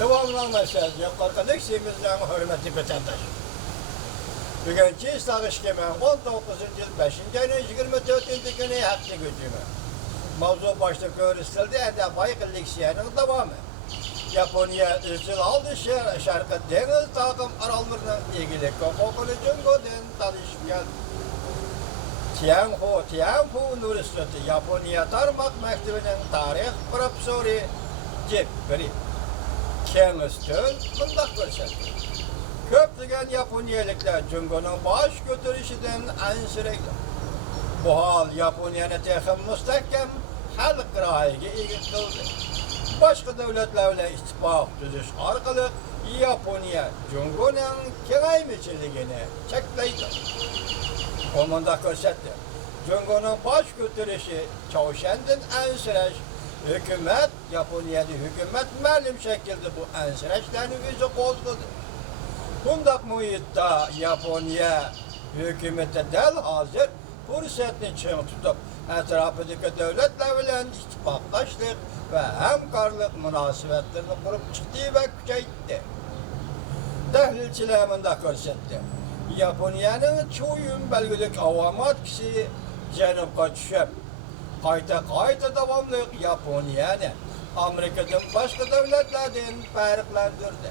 Devamlı meselesi yok. Arkadaş simizden hürmeti vatandaş. Bugünkü sağış kemen 19. yıl 5. ayının 24. günü hafta gücümü. Mavzu başta görüstildi, ende bayıkıllık siyanın devamı. Japonya izil aldı şarkı deniz takım arallarının ilgili kokokulu Jungo'dan tanışmayan Tianfu Üniversitesi Japonya Tarmak Mektebi'nin tarih profesörü Cebri Kengistön bundak görsetti. Köplügen Japonyalıklar Jungo'nun baş götürüşüden ansırıydı. Bu hal Japonya'nın tekim müstehkem halk rahiga ega kıldı. Başka devletlerle ittifak düzüş arkalı Japonya Jungo'nun kengaymiçiligini çeklaydı. Komanda görsetti. Jungo'nun baş götürüşü Çavuşen'den ensüreş hükümet, Japonya'da hükümet malum şekilde bu ensüreşlerini yüzü kozladı. Bundak muhitta Japonya hükümeti del hazır fırsatını çığ tutup etrafındaki devletlerle ittifaklaştık ve hemkarlık münasebetlerini kurup çıktı ve küçeytti. Tahlilçiler bunda görsetti. Japonya'nın çoğun belgelik avamat kişi Cenub'a düşüp kayta devamlı Japonya'nı Amerika'dan başka devletlerden farklandırdı.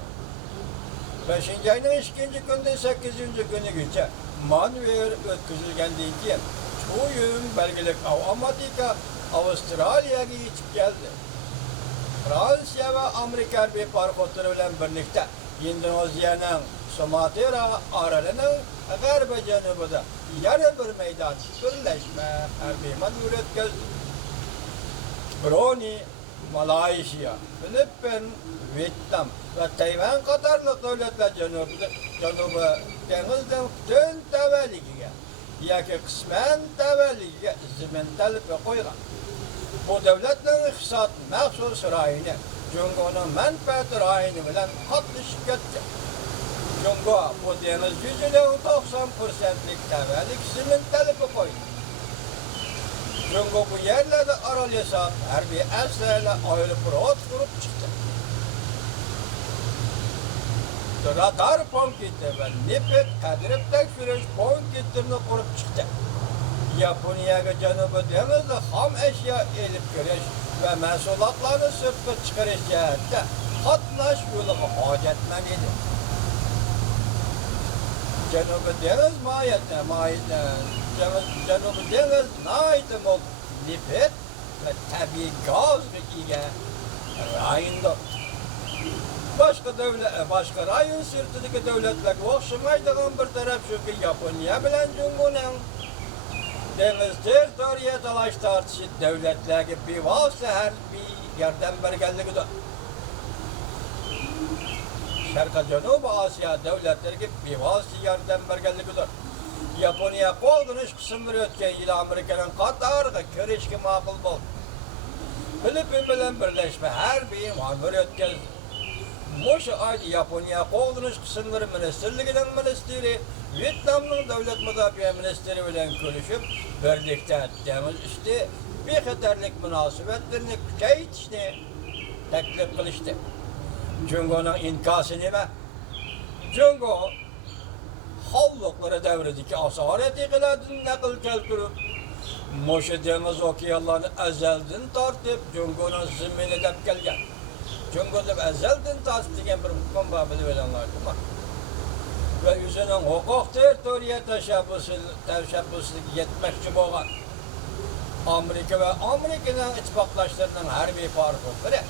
5. ayının 2. günde 8. günü geçe manuel ötküzülgendiği için çoğun belgelik avamatика Avustralya'ya geçip geldi. Fransa ve Amerika bir parkotları ile birlikte Endonezya'nın Sumatra aralının garb ve cenubunda yarı bir meydan birleşme harbi manuret gözlü. Brunei, Malaysia, Filipin, Vietnam ve Tayvan kadarlı devletler Cenubu denizden bütün tevelliğe, yaki kısmen tevelliğe zimentel ve koygan. Bu devletlerin iktisat mahsus rayını, Jungo'nun menfaat rayını bilen katlaşıp gitti. Jungo bu deniz yüzünün 90%'lik tevellik zimentel koydu. Jungo bu yerlerde aralyasat harbi eslerle aeroport kurup çıktı. Radar punkiti ve nipet kadirip tekfiriş punkitlerini kurup çıktı. Japonya'ya Canubu denizde ham eşya elip göreş ve mensulatlarını sırtı çıkarış cihette katlaş yolumu hacetmen idi. Canubu deniz Canubu deniz naitim ol nipet ve tabi gaz ve rayında. Başka rayın sırtındaki devletler okşamaydığın bir taraf çünkü Japonya bilen Jungo'nun deniz teritoriya dalaş tartışı devletlerge bir vasıta her bir yerden bergelliğidir. Şarkı Canubu Asya devletlerge bir vasıta yerden bergelliğidir. Japonya koldunuş kısımları ötken ile Amerika'nın Katar'ga körüşki makul bol. Filipin bilen birleşme her bir manur ötkezdi. Moşu aydı Japonya koldunuş kısımları ministerliğinin ministeri, Vietnam'ın devlet müdafiye ministeri bilen görüşüp birlikte deniz üstü bir haterlik münasebetlerini küçeytişini teklif kılıştı. Jungo'nun inkası nime? Jungo hallukları devredeki asareti kıladın nakıl keltürüp Moşu deniz okyanlarını ezelden tartıp Jungo'nun zimini dep gelgen. Jungo'da ezelden tasdigen bir hukuk babını verenlerdi ama ve yüzünün hukuk teritoriya teşebbüsü yetmekçi olan Amerika ve Amerika'nın ittifaklaşlarının harbi farkları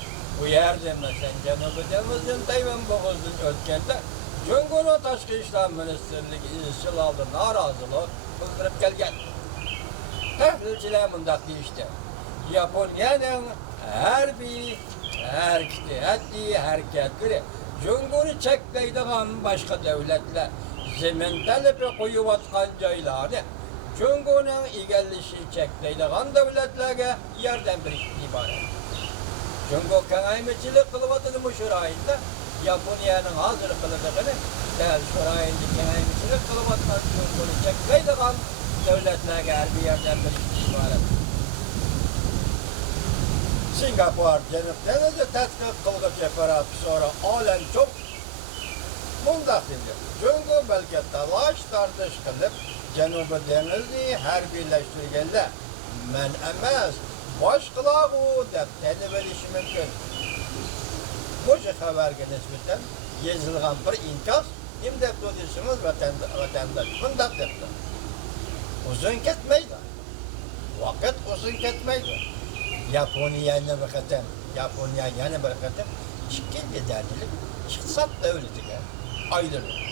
bu yerde mesela Canubu Deniz'in Tayvan boğazının ötkende Jungo'nun Taşkı İşler Ministerliği izsil aldı narazılığı bildirip gelgen. Tahlilçiler bundak işte. Japonya'nın harbi hareketleri Jungo'nu çekleydiğin başka devletler zemin talebi koyuvatkan caylarını Jungo'nun igelişi çekleydiğin devletlerge yerden bir ibaret. Jungo kenaymeçilik kılıvatını bu şurayında Japonya'nın hazır kılıdığını değil şurayında kenaymeçilik kılıvatını Jungo'nu çekleydiğin devletlerge her bir yerden bir ibaret. Singapur Cenab Denizi tədqiq qılğıç aparat sonra alem çok mundaq dedi. Çünkü belki talaş tartış qilib Janubi dengizni harbiyleştirganda men emas boshqalar u deb tanib olishi mumkin. Bu xabarga nisbatan yozilgan bir inkos nim deb deyishimiz vatandosh bundoq debdi. Uzun ketmaydi. Vaqt uzun ketmaydi. Yaponiya yana bir qatam ikki jadallik iqtisod davlatiga aylanadi.